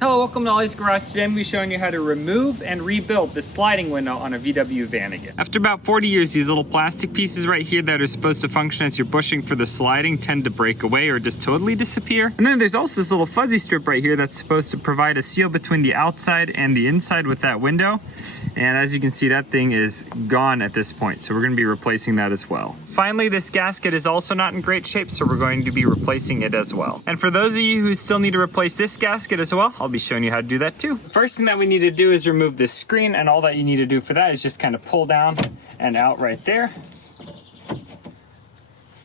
Hello, welcome to Ollie's Garage. Today I'm going to be showing you how to remove and rebuild the sliding window on a VW Vanagon. After about 40 years, these little plastic pieces right here that are supposed to function as your bushing for the sliding tend to break away or just totally disappear. And then there's also this little fuzzy strip right here that's supposed to provide a seal between the outside and the inside with that window. And as you can see, that thing is gone at this point, so we're going to be replacing that as well. Finally, this gasket is also not in great shape, so we're going to be replacing it as well. And for those of you who still need to replace this gasket as well, I'll be showing you how to do that too. The first thing that we need to do is remove this screen, and all that you need to do for that is just kind of pull down and out right there.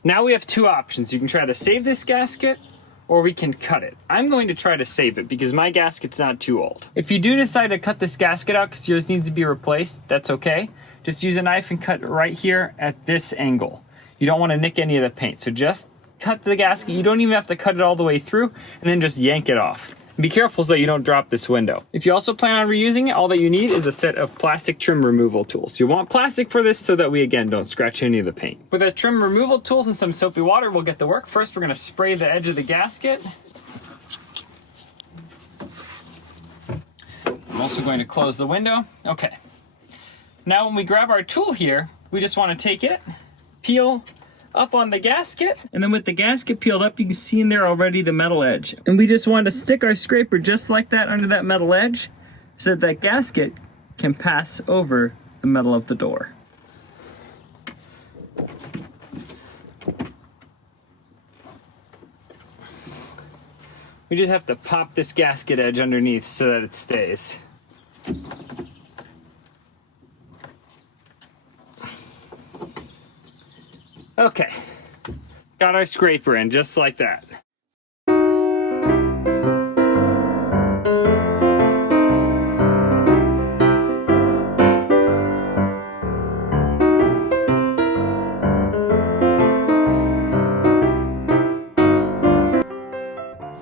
Now we have two options. You can try to save this gasket, or we can cut it. I'm going to try to save it because my gasket's not too old. If you do decide to cut this gasket out because yours needs to be replaced, that's okay. Just use a knife and cut right here at this angle. You don't want to nick any of the paint, so just cut the gasket. You don't even have to cut it all the way through, and then just yank it off. Be careful so you don't drop this window. If you also plan on reusing it, all that you need is a set of plastic trim removal tools. You want plastic for this so that we, again, don't scratch any of the paint. With our trim removal tools and some soapy water, we'll get to work. First, we're gonna spray the edge of the gasket. I'm also going to close the window. Okay. Now when we grab our tool here, we just wanna take it, peel up on the gasket, and then with the gasket peeled up, you can see in there already the metal edge. And we just want to stick our scraper just like that under that metal edge so that gasket can pass over the metal of the door. We just have to pop this gasket edge underneath so that it stays. Okay, got our scraper in just like that.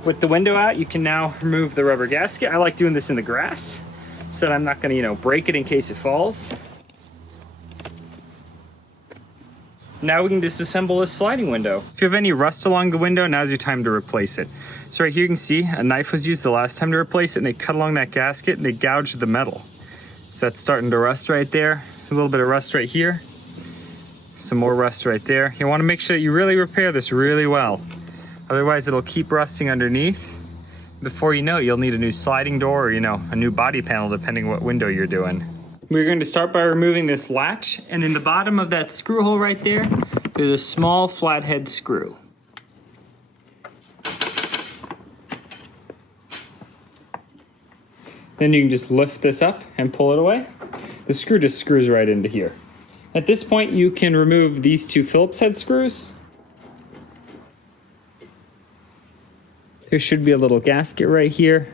With the window out, you can now remove the rubber gasket. I like doing this in the grass so that I'm not gonna, break it in case it falls. Now we can disassemble this sliding window. If you have any rust along the window, now's your time to replace it. So right here you can see a knife was used the last time to replace it, and they cut along that gasket and they gouged the metal. So that's starting to rust right there. A little bit of rust right here. Some more rust right there. You want to make sure that you really repair this really well. Otherwise it'll keep rusting underneath. Before you know it, you'll need a new sliding door or, a new body panel depending what window you're doing. We're going to start by removing this latch, and in the bottom of that screw hole right there, there's a small flathead screw. Then you can just lift this up and pull it away. The screw just screws right into here. At this point, you can remove these two Phillips head screws. There should be a little gasket right here.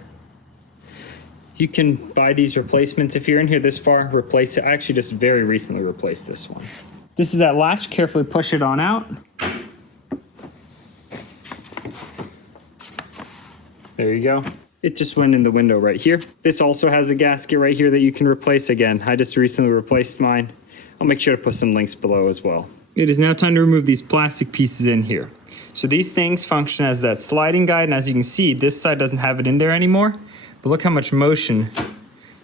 You can buy these replacements. If you're in here this far, replace it. I actually just very recently replaced this one. This is that latch. Carefully push it on out. There you go. It just went in the window right here. This also has a gasket right here that you can replace. Again, I just recently replaced mine. I'll make sure to put some links below as well. It is now time to remove these plastic pieces in here. So these things function as that sliding guide, and as you can see, this side doesn't have it in there anymore. But look how much motion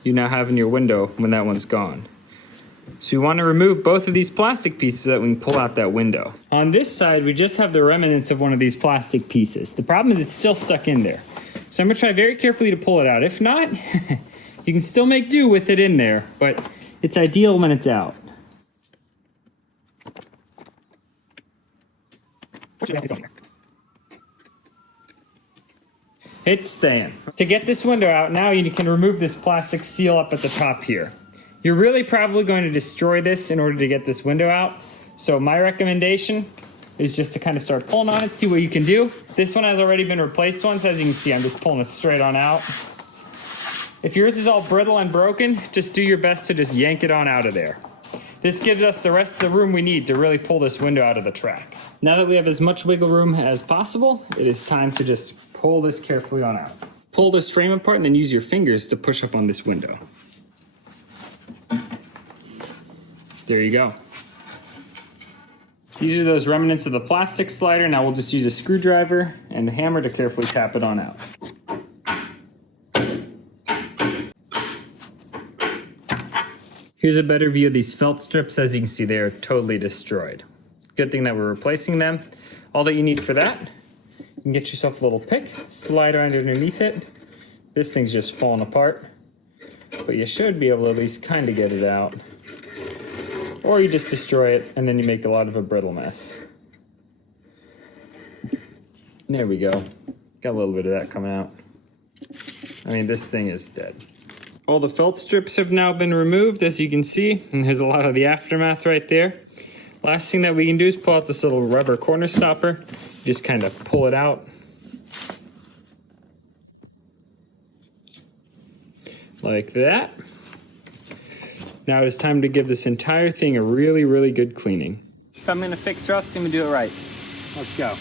you now have in your window when that one's gone. So you want to remove both of these plastic pieces so that we can pull out that window. On this side, we just have the remnants of one of these plastic pieces. The problem is it's still stuck in there. So I'm going to try very carefully to pull it out. If not, you can still make do with it in there, but it's ideal when it's out. Fortunately, it's on here. It's staying. To get this window out, now you can remove this plastic seal up at the top here. You're really probably going to destroy this in order to get this window out. So my recommendation is just to kind of start pulling on it, see what you can do. This one has already been replaced once. As you can see, I'm just pulling it straight on out. If yours is all brittle and broken, just do your best to just yank it on out of there. This gives us the rest of the room we need to really pull this window out of the track. Now that we have as much wiggle room as possible, it is time to just pull this carefully on out. Pull this frame apart and then use your fingers to push up on this window. There you go. These are those remnants of the plastic slider. Now we'll just use a screwdriver and a hammer to carefully tap it on out. Here's a better view of these felt strips. As you can see, they are totally destroyed. Good thing that we're replacing them. All that you need for that, you can get yourself a little pick, slide around underneath it. This thing's just falling apart, but you should be able to at least kind of get it out. Or you just destroy it and then you make a lot of a brittle mess. There we go. Got a little bit of that coming out. I mean, this thing is dead. All the felt strips have now been removed, as you can see, and there's a lot of the aftermath right there. Last thing that we can do is pull out this little rubber corner stopper. Just kind of pull it out. Like that. Now it is time to give this entire thing a really, really good cleaning. If I'm gonna fix rust, I'm gonna do it right. Let's go.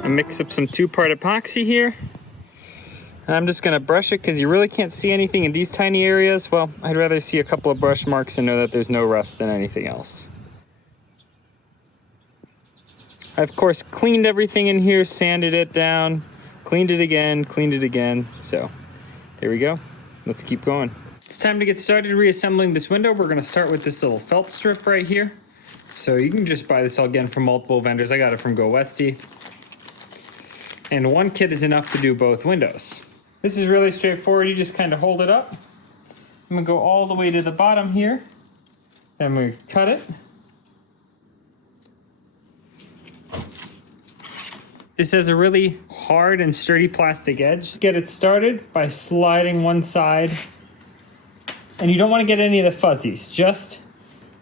I mix up some 2-part epoxy here. I'm just gonna brush it because you really can't see anything in these tiny areas. Well, I'd rather see a couple of brush marks and know that there's no rust than anything else. I, of course, cleaned everything in here, sanded it down, cleaned it again. So there we go. Let's keep going. It's time to get started reassembling this window. We're gonna start with this little felt strip right here. So you can just buy this again from multiple vendors. I got it from Go Westy. And one kit is enough to do both windows. This is really straightforward. You just kind of hold it up. I'm gonna go all the way to the bottom here. Then we cut it. This has a really hard and sturdy plastic edge. Just get it started by sliding one side. And you don't want to get any of the fuzzies, just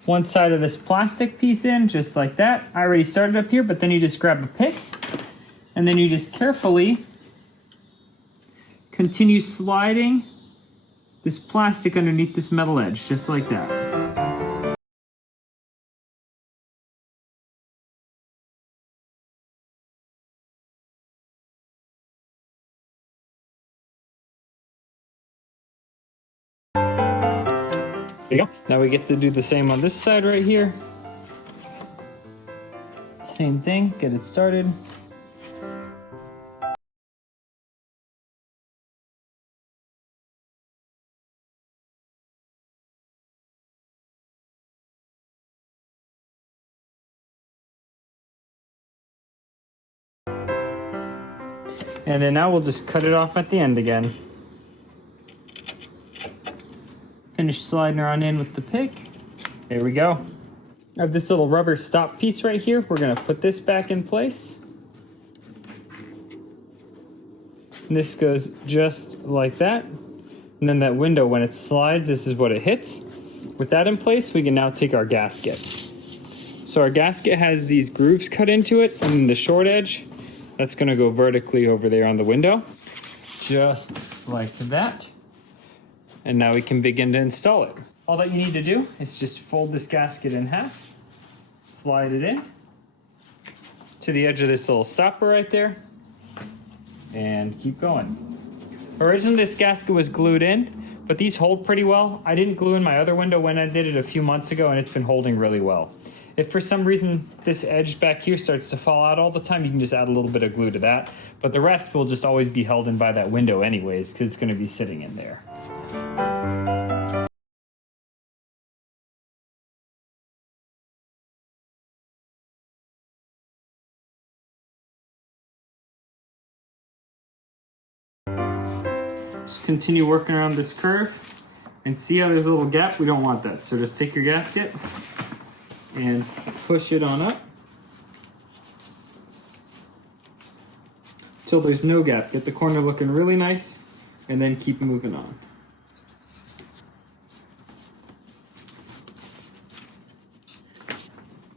one side of this plastic piece in, just like that. I already started up here, but then you just grab a pick, and then you just carefully continue sliding this plastic underneath this metal edge, just like that. There you go. Now we get to do the same on this side right here. Same thing, get it started. And then now we'll just cut it off at the end again. Finish sliding her on in with the pick. There we go. I have this little rubber stop piece right here. We're gonna put this back in place. And this goes just like that. And then that window, when it slides, this is what it hits. With that in place, we can now take our gasket. So our gasket has these grooves cut into it, and then the short edge, that's gonna go vertically over there on the window. Just like that. And now we can begin to install it. All that you need to do is just fold this gasket in half, slide it in to the edge of this little stopper right there, and keep going. Originally this gasket was glued in, but these hold pretty well. I didn't glue in my other window when I did it a few months ago, and it's been holding really well. If for some reason this edge back here starts to fall out all the time, you can just add a little bit of glue to that, but the rest will just always be held in by that window anyways, because it's gonna be sitting in there. Just continue working around this curve and see how there's a little gap. We don't want that. So just take your gasket and push it on up till there's no gap. Get the corner looking really nice and then keep moving on.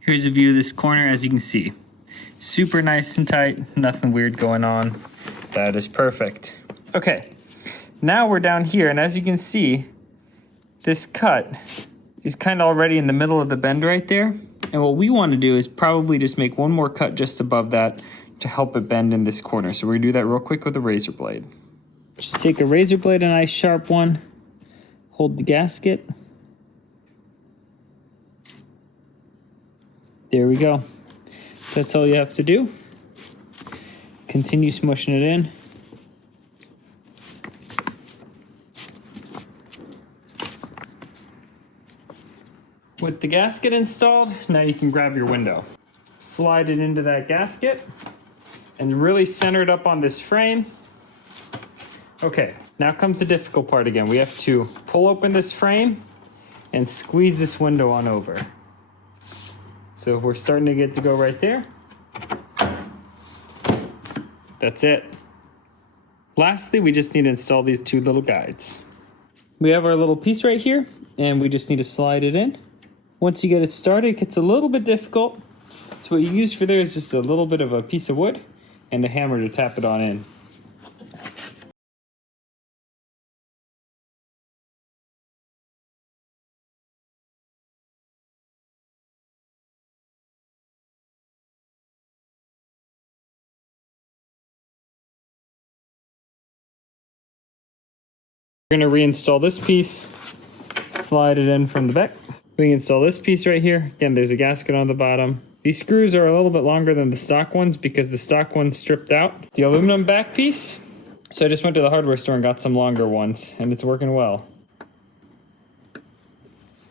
Here's a view of this corner. As you can see, super nice and tight, nothing weird going on. That is perfect. Okay. Now we're down here, and as you can see, this cut is kind of already in the middle of the bend right there. And what we want to do is probably just make one more cut just above that to help it bend in this corner. So we're gonna do that real quick with a razor blade. Just take a razor blade, a nice sharp one, hold the gasket. There we go. That's all you have to do. Continue smushing it in. With the gasket installed, now you can grab your window. Slide it into that gasket and really center it up on this frame. Okay, now comes the difficult part again. We have to pull open this frame and squeeze this window on over. So we're starting to get to go right there. That's it. Lastly, we just need to install these two little guides. We have our little piece right here, and we just need to slide it in. Once you get it started, it gets a little bit difficult. So what you use for there is just a little bit of a piece of wood and a hammer to tap it on in. We're going to reinstall this piece, slide it in from the back. We can install this piece right here. Again, there's a gasket on the bottom. These screws are a little bit longer than the stock ones because the stock ones stripped out the aluminum back piece. So I just went to the hardware store and got some longer ones, and it's working well.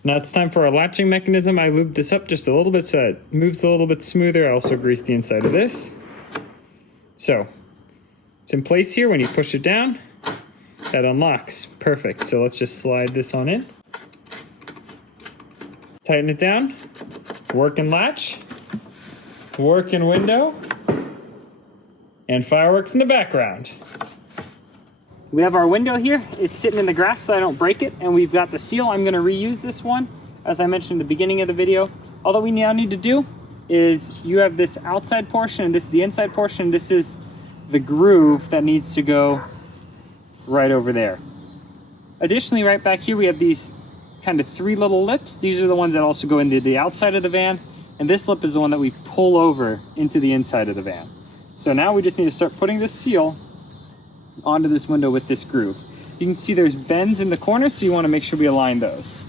Now it's time for our latching mechanism. I lubed this up just a little bit so it moves a little bit smoother. I also greased the inside of this. So it's in place here. When you push it down, that unlocks. Perfect. So let's just slide this on in. Tighten it down. Working latch. Working window. And fireworks in the background. We have our window here. It's sitting in the grass so I don't break it. And we've got the seal. I'm going to reuse this one, as I mentioned at the beginning of the video. All that we now need to do is you have this outside portion, and this is the inside portion. This is the groove that needs to go right over there. Additionally, right back here, we have these kind of three little lips. These are the ones that also go into the outside of the van. And this lip is the one that we pull over into the inside of the van. So now we just need to start putting this seal onto this window with this groove. You can see there's bends in the corners, so you want to make sure we align those.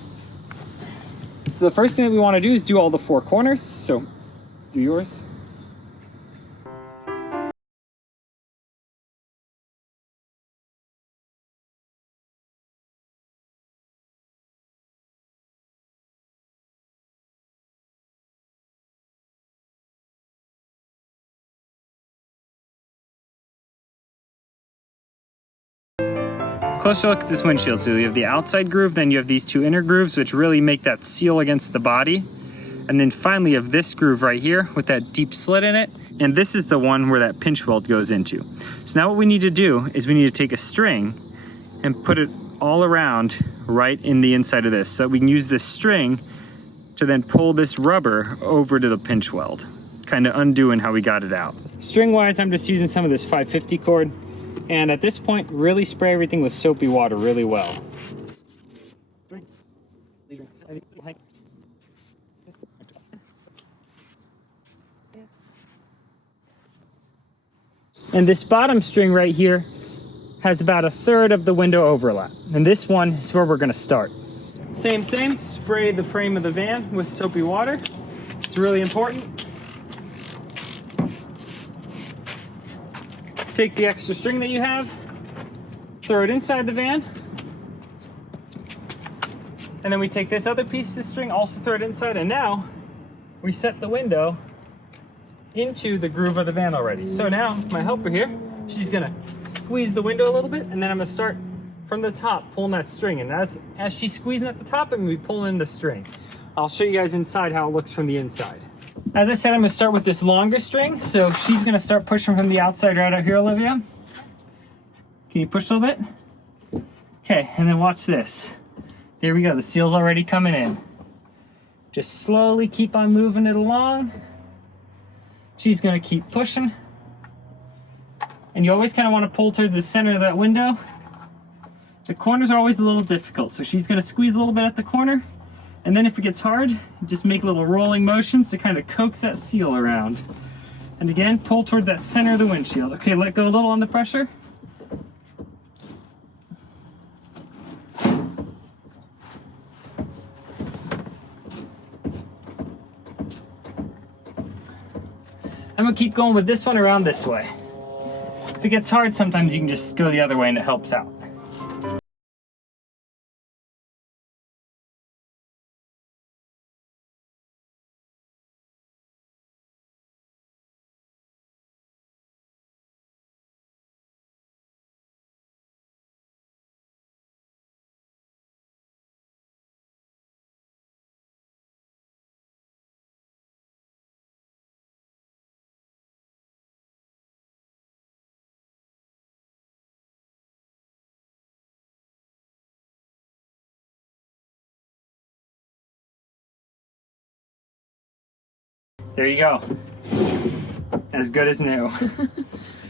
So the first thing that we want to do is do all the four corners. So do yours. Closer look at this windshield. So you have the outside groove, then you have these two inner grooves, which really make that seal against the body. And then finally you have this groove right here with that deep slit in it. And this is the one where that pinch weld goes into. So now what we need to do is we need to take a string and put it all around right in the inside of this. So we can use this string to then pull this rubber over to the pinch weld, kind of undoing how we got it out. String wise, I'm just using some of this 550 cord. And at this point, really spray everything with soapy water really well. And this bottom string right here has about a third of the window overlap. And this one is where we're gonna start. Same, spray the frame of the van with soapy water. It's really important. Take the extra string that you have, throw it inside the van, and then we take this other piece of the string, also throw it inside, and now we set the window into the groove of the van already. So now my helper here, she's gonna squeeze the window a little bit, and then I'm gonna start from the top pulling that string, and as she's squeezing at the top, I'm gonna be pulling the string. I'll show you guys inside how it looks from the inside. As I said, I'm gonna start with this longer string. So she's gonna start pushing from the outside right out here, Olivia. Can you push a little bit? Okay, and then watch this. There we go, the seal's already coming in. Just slowly keep on moving it along. She's gonna keep pushing. And you always kind of want to pull towards the center of that window. The corners are always a little difficult, so she's gonna squeeze a little bit at the corner. And then if it gets hard, just make little rolling motions to kind of coax that seal around. And again, pull toward that center of the windshield. Okay, let go a little on the pressure. I'm gonna keep going with this one around this way. If it gets hard, sometimes you can just go the other way and it helps out. There you go. As good as new.